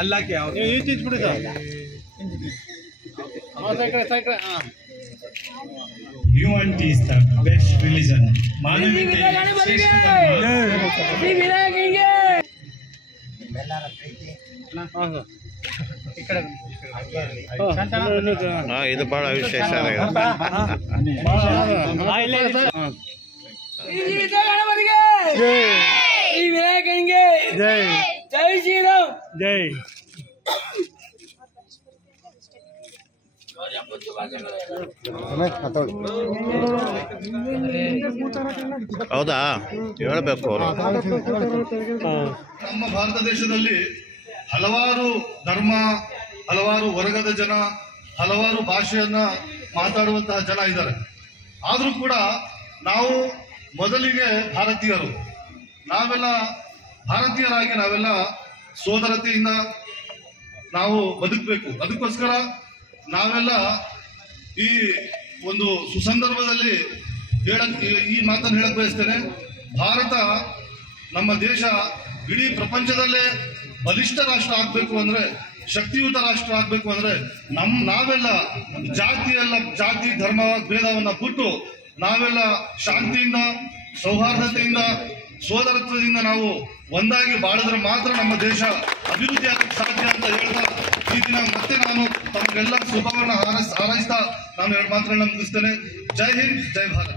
अल्लाह क्या ये चीज पड़ी था Humanity is the best religion. ಮಾನವೀಯತೆ ಇದು ಬಹಳ ವಿಶೇಷ जय श्री राम जय ಹೌದಾ ಹೇಳಬೇಕು ಅವರು ನಮ್ಮ ಭಾರತ ದೇಶದಲ್ಲಿ ಹಲವಾರು ಧರ್ಮ, ಹಲವಾರು ವರ್ಗದ ಜನ, ಹಲವಾರು ಭಾಷೆಯನ್ನ ಮಾತಾಡುವಂತಹ ಜನ ಇದ್ದಾರೆ. ಆದರೂ ಕೂಡ ನಾವು ಮೊದಲಿಗೆ ಭಾರತೀಯರು, ನಾವೆಲ್ಲ ಭಾರತೀಯರಾಗಿ ನಾವೆಲ್ಲ ಸೋದರತೆಯಿಂದ ನಾವು ಬದುಕಬೇಕು. ಅದಕ್ಕೋಸ್ಕರ ನಾವೆಲ್ಲ ಈ ಒಂದು ಸುಸಂದರ್ಭದಲ್ಲಿ ಈ ಮಾತನ್ನು ಹೇಳಕ್ ಬಯಸ್ತೇನೆ. ಭಾರತ ನಮ್ಮ ದೇಶ ಇಡೀ ಪ್ರಪಂಚದಲ್ಲೇ ಬಲಿಷ್ಠ ರಾಷ್ಟ್ರ ಆಗ್ಬೇಕು ಅಂದ್ರೆ, ಶಕ್ತಿಯುತ ರಾಷ್ಟ್ರ ಆಗ್ಬೇಕು ಅಂದ್ರೆ ನಾವೆಲ್ಲ ಜಾತಿ ಧರ್ಮ ಭೇದವನ್ನ ಬಿಟ್ಟು ನಾವೆಲ್ಲ ಶಾಂತಿಯಿಂದ, ಸೌಹಾರ್ದತೆಯಿಂದ, ಸೋದರತ್ವದಿಂದ ನಾವು ಒಂದಾಗಿ ಬಾಳಿದ್ರೆ ಮಾತ್ರ ನಮ್ಮ ದೇಶ ಅಭಿವೃದ್ಧಿ ಆಗಕ್ಕೆ ಸಾಧ್ಯ ಅಂತ ಹೇಳ್ತಾ ಈ ದಿನ ಮತ್ತೆ ನಾನು ತಮಗೆಲ್ಲ ಶುಭವನ್ನ ಹಾರೈಸ್ತಾ ನಾನು ಎರಡು ಮಾತುಗಳನ್ನ ಮುಗಿಸ್ತೇನೆ. ಜೈ ಹಿಂದ್, ಜೈ ಭಾರತ್.